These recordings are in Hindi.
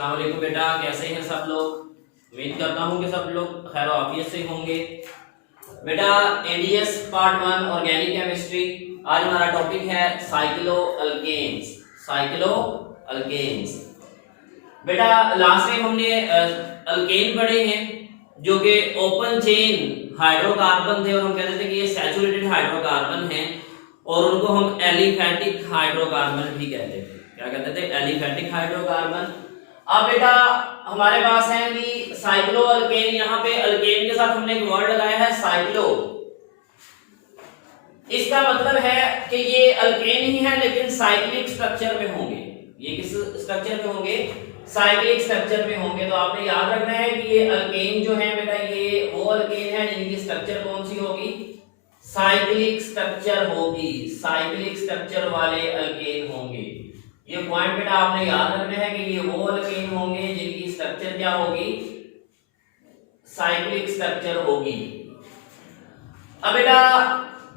अस्सलाम वालेकुम बेटा, कैसे हैं सब लोग। उम्मीद करता हूं कि सब लोग खैर आफियत से होंगे। बेटा एडीएस पार्ट 1 ऑर्गेनिक केमिस्ट्री। आज हमारा टॉपिक है साइक्लो अल्केन्स। Cycloalkanes. बेटा लास्ट टाइम हमने अल्केन पढ़े हैं जो कि ओपन चेन हाइड्रोकार्बन थे और हम कहते थे कि ये सैचुरेटेड हाइड्रोकार्बन हैं और उनको हम एलिफैटिक हाइड्रोकार्बन भी कहते थे। क्या कहते थे? Aliphatic hydrocarbon. अब बेटा हमारे पास है कि साइक्लो अल्केन। यहाँ पे अल्केन के साथ हमने एक वर्ड लगाया है साइक्लो। इसका मतलब है कि ये अल्केन ही है लेकिन साइक्लिक स्ट्रक्चर में होंगे। ये किस स्ट्रक्चर में होंगे? साइक्लिक स्ट्रक्चर में होंगे। तो आपने याद रखना है कि ये अल्केन जो है बेटा ये वो अल्केन है जिनकी स्ट्रक्चर कौन सी होगी? साइक्लिक स्ट्रक्चर होगी। साइक्लिक स्ट्रक्चर वाले अल्केन होंगे। ये पॉइंट बेटा आपने याद रखना है कि ये वो अल्केन होंगे जिनकी स्ट्रक्चर क्या होगी? साइक्लिक स्ट्रक्चर होगी। अब बेटा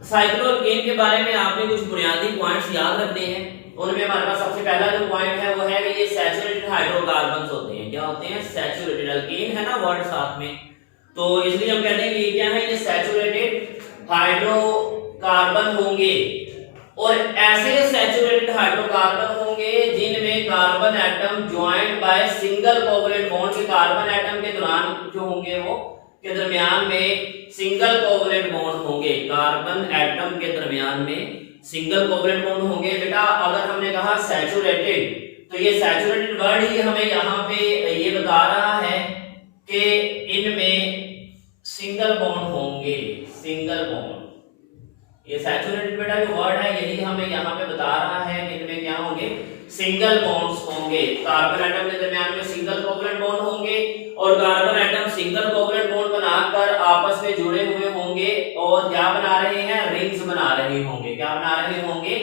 साइक्लो अल्केन के बारे में आपने कुछ बुनियादी पॉइंट्स याद रखने हैं। उनमें हमारे पास सबसे पहला जो पॉइंट है वो है कि ये सैचुरेटेड हाइड्रोकार्बन्स होते हैं। क्या होते हैं? सैचुरेटेड। अल्केन है ना वर्ड साथ में, तो इसलिए हम कहते हैं कि ये क्या है? ये सैचुरेटेड हाइड्रोकार्बन होंगे। और ऐसे सैचुरेटेड हाइड्रोकार्बन होंगे जिनमें carbon atom joint by single covalent bond. के कार्बन एटम के दौरान जो होंगे वो के दरमियान में सिंगल कोवलेंट बॉन्ड होंगे। कार्बन एटम के दरमियान में सिंगल कोवलेंट बॉन्ड होंगे। बेटा अगर हमने कहा सैचुरेटेड तो ये सैचुरेटेड वर्ड ही हमें यहाँ पे ये बता रहा है कि इनमें सिंगल बॉन्ड होंगे। सिंगल बॉन्ड, ये सैचुरेटेड बेटा जो वर्ड है यही हमें यहाँ पे बता रहा है कि इनमें क्या होंगे? सिंगल बॉन्ड्स होंगे। कार्बन एटम के दरमियान में सिंगल कोवलेंट बॉन्ड होंगे और carbon atom single covalent bond बनाकर आपस में जुड़े हुए होंगे और क्या बना रहे हैं? रिंग्स बना रहे होंगे। क्या बना रहे होंगे?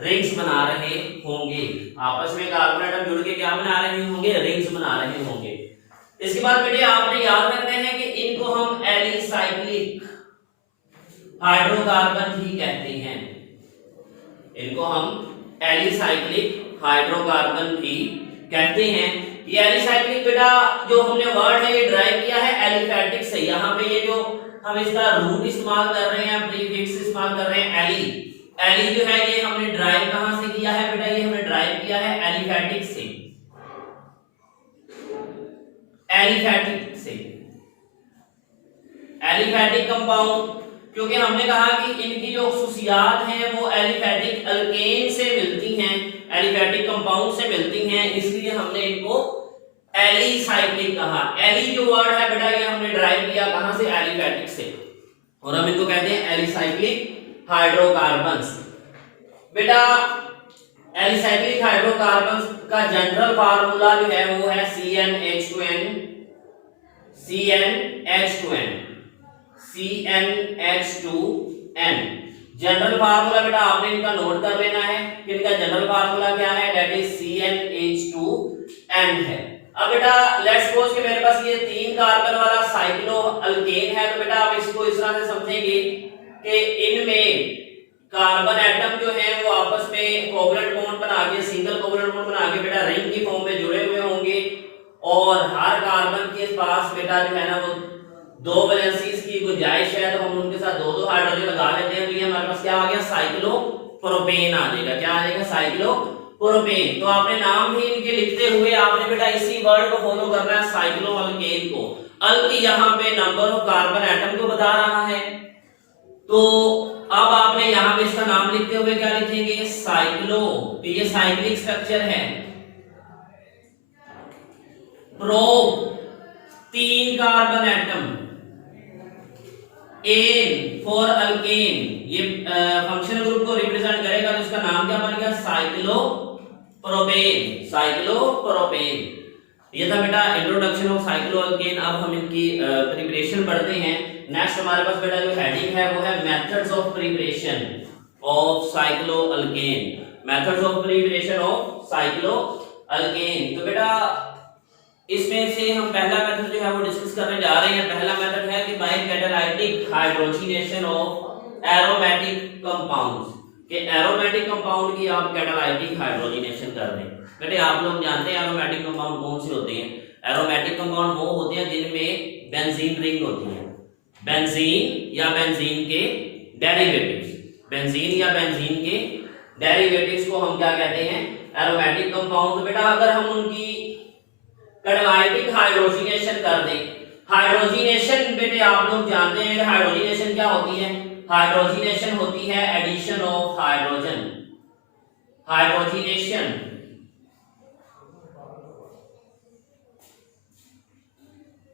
रिंग्स बना रहे होंगे। आपस में कार्बन एटम जुड़ के क्या बना रहे होंगे? रिंग्स बना रहे होंगे। इसके बाद बेटे आपने याद रखना है कि इनको हम एलिसाइक्लिक हाइड्रोकार्बन भी कहते हैं। इनको हम एलिसाइक्लिक हाइड्रोकार्बन भी कहते हैं। ये एलिसाइक्लिक बेटा जो हमने वर्ड है ये ड्राइव किया है एलिफैटिक से। यहाँ पे ये जो हम इसका रूट इस्तेमाल कर रहे हैं, प्रीफिक्स इस्तेमाल कर रहे हैं एली। एली जो है ये हमने ड्राइव कहां से किया है बेटा? ये हमने ड्राइव किया है एलिफैटिक से। एलिफैटिक से, एलिफैटिक कंपाउंड, क्योंकि हमने कहा कि इनकी जो खुसूसियात हैं वो एलिफैटिक अल्केन से मिलती हैं, एलिफैटिक कंपाउंड से मिलती हैं, इसलिए हमने इनको एलिसाइक्लिक कहा। एली जो वर्ड है बेटा ये हमने ड्राइव किया कहां से? एलिफैटिक से, और हम इनको कहते हैं एलिसाइक्लिक हाइड्रोकार्बन्स। बेटा एलिसाइक्लिक हाइड्रोकार्बन्स का जनरल फार्मूला जो है वो है CnH2n। CnH2n, CnH2n general formula बेटा आपने इनका नोट कर लेना है कि इनका जनरल फार्मूला क्या है? दैट इज CnH2n है। अब बेटा लेट्स सपोज कि मेरे पास ये 3 कार्बन वाला साइक्लो अल्केन है, तो बेटा आप इसको इस तरह से समझेंगे कि इनमें कार्बन एटम जो है वो आपस में कोवलेंट बॉन्ड बना के, सिंगल कोवलेंट बॉन्ड बना के बेटा रिंग की फॉर्म में जुड़े हुए होंगे और हर कार्बन के पास बेटा जो है ना वो 2 वैलेंसीज की गुंजाइश है, तो हम उनके साथ 2-2 हाइड्रोजन लगा लेते हैं। तो ये हमारे पास क्या आ गया? साइक्लोप्रोपेन आ जाएगा। क्या आ जाएगा? साइक्लोप्रोपेन। तो आपने नाम भी इनके लिखते हुए आपने बेटा इसी वर्ड को फॉलो करना है, साइक्लो अल्केन को। अल्क यहाँ पे नंबर ऑफ कार्बन एटम को बता रहा है, तो अब आपने यहाँ पे इसका नाम लिखते हुए क्या लिखेंगे? साइक्लो। तो ये साइक्लिक स्ट्रक्चर है। Prop 3 carbon atom, ane for alkane, ये फंक्शनल ग्रुप को रिप्रेजेंट करेगा, तो इसका नाम क्या बन गया? साइक्लोप्रोपेन। साइक्लोप्रोपेन। ये था बेटा इंट्रोडक्शन ऑफ साइक्लो अल्केन। अब हम इनकी प्रिपरेशन पढ़ते हैं। नेक्स्ट हमारे पास बेटा जो हेडिंग है वो है methods of preparation of cyclo alkane. Methods of preparation of cyclo alkane. तो बेटा इसमें से हम पहला मेथड जो है वो डिस्कस करने जा रहे हैं। पहला मेथड है कि by catalytic hydrogenation of aromatic compounds, कि एरोमेटिक कंपाउंड की आप कैटालाइटिक हाइड्रोजनेशन कर दें। बेटे आप लोग जानते हैं एरोमेटिक कंपाउंड कौन से होते हैं? एरोमेटिक कंपाउंड वो होते हैं जिनमें बेंजीन रिंग होती है, बेंजीन या बेंजीन के डेरिवेटिव्स, बेंजीन या बेंजीन के डेरिवेटिव्स को हम क्या कहते हैं? Aromatic compound. तो बेटा अगर हम उनकी कैटालाइटिक हाइड्रोजनेशन कर दें, हाइड्रोजनेशन बेटे आप लोग जानते हैं कि हाइड्रोजनेशन क्या होती है? हाइड्रोजनेशन होती है एडिशन ऑफ हाइड्रोजन, हाइड्रोजनेशन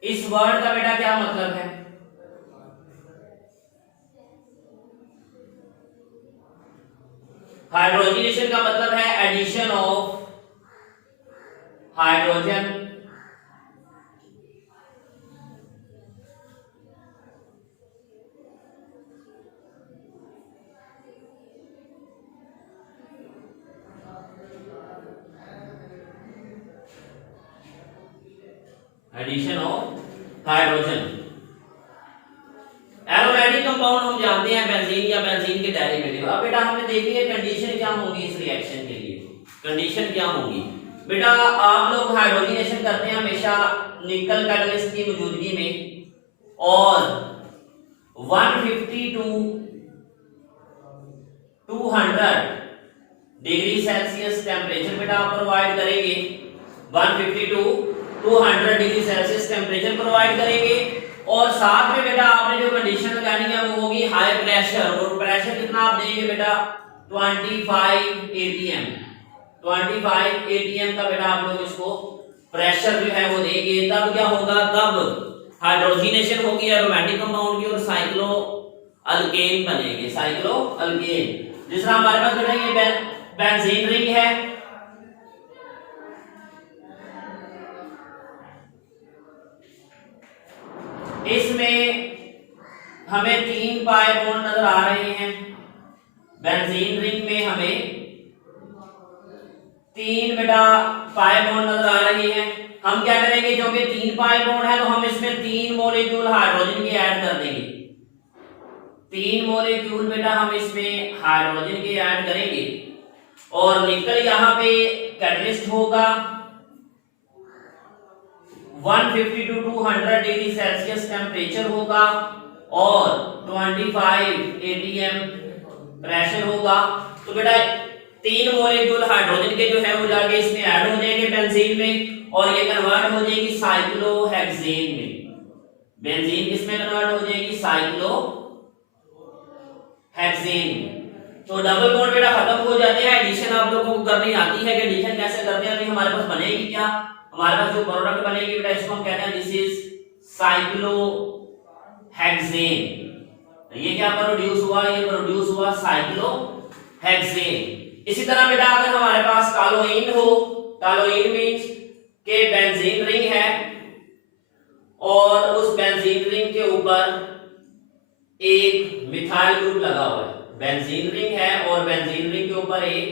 इस वर्ड का बेटा क्या मतलब है? हाइड्रोजनेशन का मतलब है addition of hydrogen, addition of hydrogen. Aromatic compound हम जानते हैं बेंजीन या बेंजीन के डेरिवेटिव। अब बेटा हमने देखी है कंडीशन क्या होगी इस रिएक्शन के लिए, कंडीशन क्या होगी? बेटा आप लोग हाइड्रोजनेशन करते हैं हमेशा निकल कैटलिस्ट की मौजूदगी में और 150 टू 200 डिग्री सेल्सियस टेम्परेचर बेटा आप प्रोवाइड करेंगे, 150 to 200 degree Celsius temperature provide करेंगे और साथ में बेटा आपने जो कंडीशन लगानी है वो होगी हाई प्रेशर। और प्रेशर कितना आप देंगे बेटा? 25 atm, 25 atm का बेटा आप लोग इसको प्रेशर जो है वो देंगे। तब क्या होगा? तब हाइड्रोजनेशन होगी एरोमेटिक कंपाउंड की और साइक्लो अल्केन बनेंगे, साइक्लो अल्केन। जिस तरह हमारे पास बेटा ये बेंजीन रिंग है, इसमें हमें 3 पाई बॉन्ड नजर आ रहे हैं। बेंजीन रिंग में हमें 3 बेटा पाई बॉन्ड नजर आ रही है। हम क्या करेंगे? जो कि 3 पाई बॉन्ड है तो हम इसमें 3 मॉलिक्यूल हाइड्रोजन के ऐड कर देंगे, 3 मॉलिक्यूल बेटा हम इसमें हाइड्रोजन के ऐड करेंगे और निकल यहाँ पे कैटलिस्ट होगा, 150 टू 200 डिग्री सेल्सियस टेम्परेचर होगा और 25 atm प्रेशर होगा। तो बेटा 3 मॉलिक्यूल हाइड्रोजन के जो है वो जाके इसमें ऐड हो जाएंगे बेंजीन में और ये कन्वर्ट हो जाएगी साइक्लोहेक्सेन में। बेंजीन किसमें कन्वर्ट हो जाएगी? साइक्लोहेक्सेन। तो डबल बॉन्ड बेटा खत्म हो जाते हैं। एडिशन आप लोगों को करनी आती है कि एडिशन कैसे करते हैं? अभी हमारे पास बनेगी क्या? हमारे पास जो प्रोडक्ट बनेगी बेटा इसको हम कहते हैं दिस इज साइक्लोहेक्सेन। ये क्या प्रोड्यूस हुआ? ये प्रोड्यूस हुआ साइक्लोहेक्सेन। इसी तरह बेटा अगर हमारे पास कालोइन हो, कालोइन मींस के बेंजीन रिंग है और उस बेंजीन रिंग के ऊपर एक मिथाइल ग्रुप लगा हुआ है। बेंजीन रिंग है और बेंजीन रिंग के ऊपर एक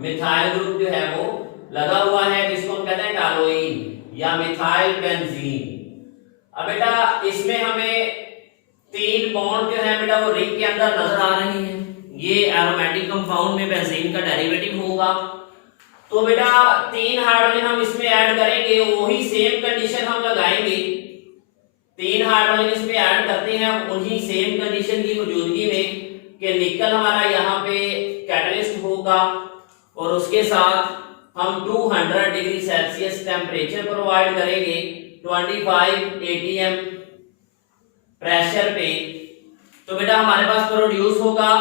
मिथाइल ग्रुप जो है वो लगा हुआ है, जिसको हम कहते हैं टालोइन या मिथाइल बेंजीन। अब बेटा इसमें हमें 3 बॉन्ड जो है बेटा वो रिंग के अंदर नजर आ रही हैं। ये एरोमेटिक कंपाउंड में बेंजीन का डेरिवेटिव होगा। तो बेटा 3 हाइड्रोजन हम इसमें ऐड करेंगे, वही सेम कंडीशन हम लगाएंगे, 3 हाइड्रोजन इसमें ऐड करते हैं उन्हीं सेम कंडीशन की मौजूदगी में कि निकल हमारा यहाँ पे कैटलिस्ट होगा और उसके साथ हम 200 डिग्री सेल्सियस टेम्परेचर प्रोवाइड करेंगे 25 atm प्रेशर पे। तो बेटा हमारे पास प्रोड्यूस होगा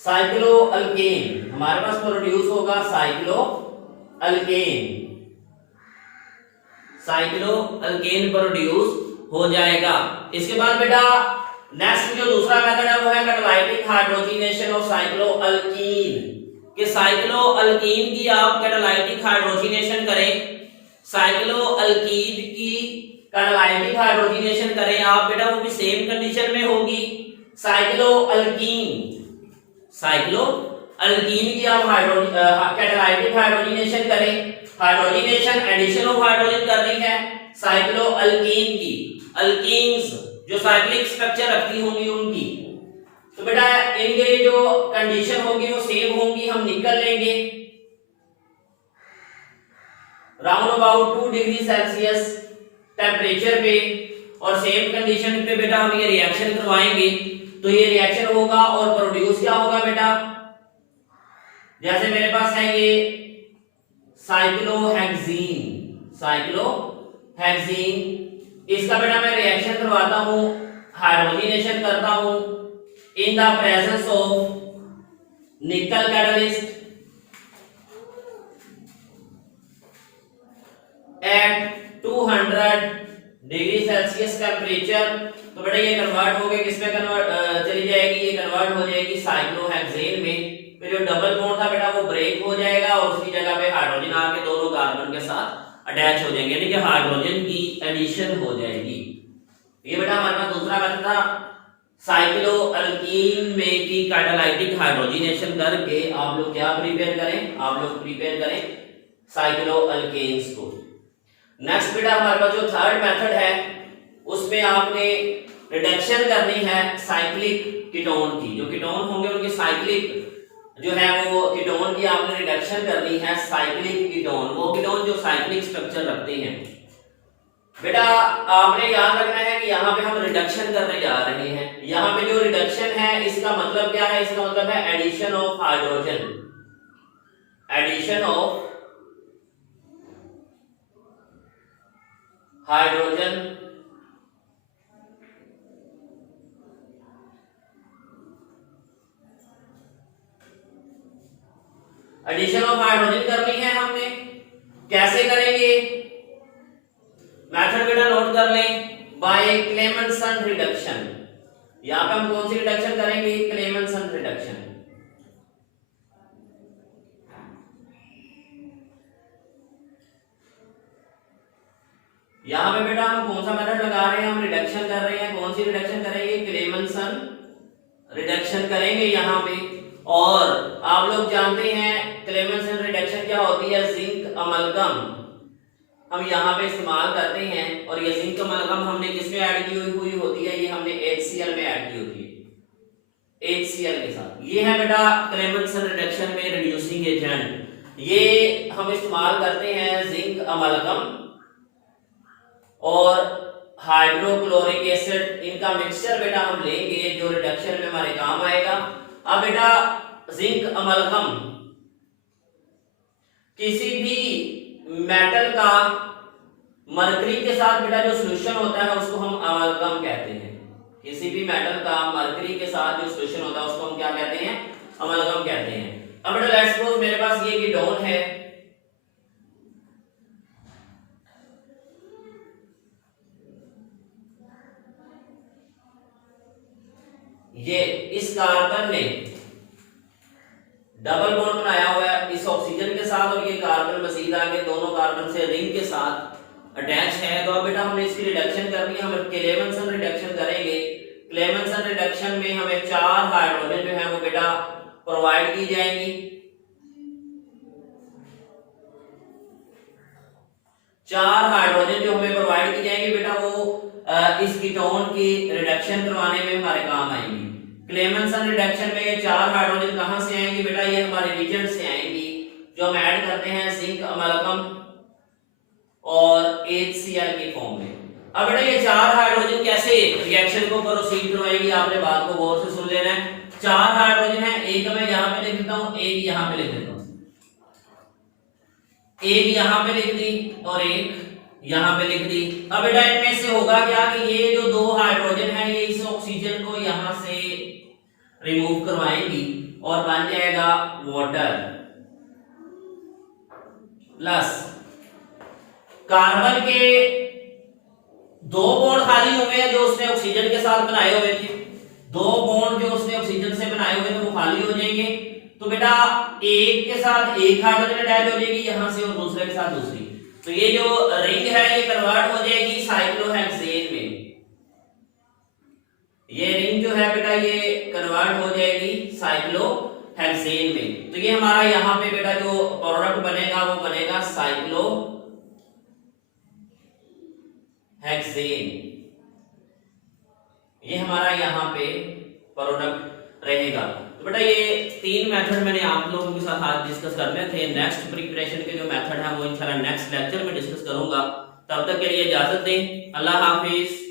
साइक्लो अल्केन, हमारे पास प्रोड्यूस होगा cyclo alkane, cyclo alkane produce हो जाएगा। इसके बाद बेटा नेक्स्ट जो दूसरा मेथड है वो है catalytic hydrogenation of cyclo alkyne. कि साइक्लो अल्कीन की आप कैटालाइटिक हाइड्रोजनेशन करें, साइक्लो अल्कीन की कैटालाइटिक हाइड्रोजनेशन करें आप बेटा, वो भी सेम कंडीशन में होगी। साइक्लो अल्कीन, साइक्लो अल्कीन की आप कैटालाइटिक हाइड्रोजनेशन करें, हाइड्रोजनेशन एडिशन ऑफ हाइड्रोजन करनी है, साइक्लो अल्कीन की, अल्कीन्स जो साइक्लिक स्ट्रक्चर रखती होंगी उनकी। तो बेटा इनके जो कंडीशन होगी वो सेम होंगी, हम निकल लेंगे round about 2 degree Celsius temperature पे, और सेम कंडीशन पे बेटा हम ये रिएक्शन करवाएंगे। तो ये रिएक्शन होगा और प्रोड्यूस क्या होगा बेटा, जैसे मेरे पास है ये साइक्लोहेक्सीन, साइक्लोहेक्सीन, इसका बेटा मैं रिएक्शन करवाता हूं, हाइड्रोजनेशन करता हूं in the presence of nickel catalyst at 200 degree Celsius temperature. तो बेटा ये कन्वर्ट हो गए किस में कन्वर्ट चली जाएगी, ये कन्वर्ट हो जाएगी साइक्लोहेक्सेन में। फिर जो डबल बॉन्ड था बेटा वो ब्रेक हो जाएगा और उसकी जगह पे हाइड्रोजन आके दोनों कार्बन के साथ अटैच हो जाएंगे, यानी कि हाइड्रोजन की एडिशन हो जाएगी। ये बेटा हमारे पास दूसरा मेथड था साइक्लो अल्कीन में की कैटालाइटिक हाइड्रोजनेशन करके आप लोग क्या प्रिपेयर करें, आप लोग प्रिपेयर करें साइक्लो अल्केन्स को। नेक्स्ट बेटा हमारे पास जो थर्ड मेथड है उसमें आपने रिडक्शन करनी है साइक्लिक कीटोन की, जो कीटोन होंगे उनकी साइक्लिक जो है वो कीटोन की आपने रिडक्शन करनी है साइक्लिक कीटोन, वो कीटोन जो साइक्लिक स्ट्रक्चर रखते हैं। बेटा आपने याद रखना है कि यहाँ पे हम रिडक्शन करने जा रहे हैं, यहाँ पे जो रिडक्शन है इसका मतलब क्या है, इसका मतलब है addition of hydrogen, addition of hydrogen addition of hydrogen करनी है हमने। कैसे करेंगे, मेथड बेटा नोट कर लें, बाय क्लेमेंसन रिडक्शन। यहां पे हम कौन सी रिडक्शन करेंगे, क्लेमेंसन रिडक्शन। यहां पे बेटा हम कौन सा मेथड लगा रहे हैं, हम रिडक्शन कर रहे हैं, कौन सी रिडक्शन करेंगे, क्लेमेंसन रिडक्शन करेंगे यहां पे। और आप लोग जानते हैं क्लेमेंसन रिडक्शन क्या होती है, जिंक अमलगम हम यहाँ पे इस्तेमाल करते हैं, और ये जिंक अमलगम हमने किसमें ऐड की हुई होती है, ये हमने HCl में ऐड की होती है, HCl के साथ। ये है बेटा क्लेमेंसन रिडक्शन में रिड्यूसिंग एजेंट, ये हम इस्तेमाल करते हैं जिंक अमलगम और हाइड्रोक्लोरिक एसिड, इनका मिक्सचर बेटा हम लेंगे जो रिडक्शन में हमारे काम आएगा। अब बेटा जिंक अमलगम किसी भी मेटल का मरकरी के साथ बेटा जो सॉल्यूशन होता है उसको हम अमलगम कहते हैं, किसी भी मेटल का मरकरी के साथ जो सॉल्यूशन होता है उसको हम क्या कहते हैं, अमलगम कहते हैं। अब बेटा लेट्स सपोज मेरे पास ये कीटोन है, ये इस कार्बन ने डबल बॉन्ड बनाया हुआ है इस ऑक्सीजन के साथ, और ये कार्बन मजीद आगे दोनों कार्बन से रिंग के साथ अटैच है। तो अब बेटा हमने इसकी रिडक्शन करनी है, हम क्लेमेंसन रिडक्शन करेंगे। क्लेमेंसन रिडक्शन में हमें 4 हाइड्रोजन जो है वो बेटा प्रोवाइड की जाएंगी, 4 हाइड्रोजन जो हमें प्रोवाइड की जाएंगी बेटा वो इस कीटोन की रिडक्शन करवाने में हमारे काम आएंगी। क्लेमेंसन रिडक्शन में ये 4 हाइड्रोजन कहां से आएंगी बेटा, ये हमारे रिएजेंट से आएंगी जो हम ऐड करते हैं जिंक अमलगम और HCl की फॉर्म में। अब बेटा ये 4 हाइड्रोजन कैसे रिएक्शन को प्रोसीड करवाएंगी, आपने बात को गौर से सुन लेना है। 4 हाइड्रोजन है, एक मैं यहां पे लिख देता हूं, एक यहां पे लिख देता हूं, एक यहां पे लिख दी और एक यहां पे लिख दी। अब बेटा इनमें से होगा क्या कि ये जो 2 हाइड्रोजन है ये इस ऑक्सीजन को यहां से रिमूव करवाएंगी और बन जाएगा वाटर प्लस कार्बन के 2 बॉन्ड खाली हुए हैं जो उसने ऑक्सीजन के साथ बनाए हुए थे, 2 बॉन्ड जो उसने ऑक्सीजन से बनाए हुए थे वो खाली हो जाएंगे। तो बेटा एक के साथ एक हाइड्रोजन अटैच हो जाएगी यहां से और दूसरे के साथ दूसरी, तो ये जो रिंग है ये कन्वर्ट हो जाएगी साइक्लोहेक्सेन में। ये रिंग जो है बेटा ये कन्वर्ट हो जाएगी साइक्लोहेक्सेन में। तो ये हमारा यहाँ पे बेटा जो प्रोडक्ट बनेगा वो बनेगा साइक्लो हेक्सेन। ये हमारा यहाँ पे प्रोडक्ट रहेगा। तो बेटा ये 3 मेथड मैंने आप लोगों के साथ आज डिस्कस करने थे। नेक्स्ट प्रिपरेशन के जो मेथड है वो इंशाल्लाह नेक्स्ट लेक्चर में डिस्कस करूंगा। तब तक के लिए इजाजत दें। अल्लाह हाफिज।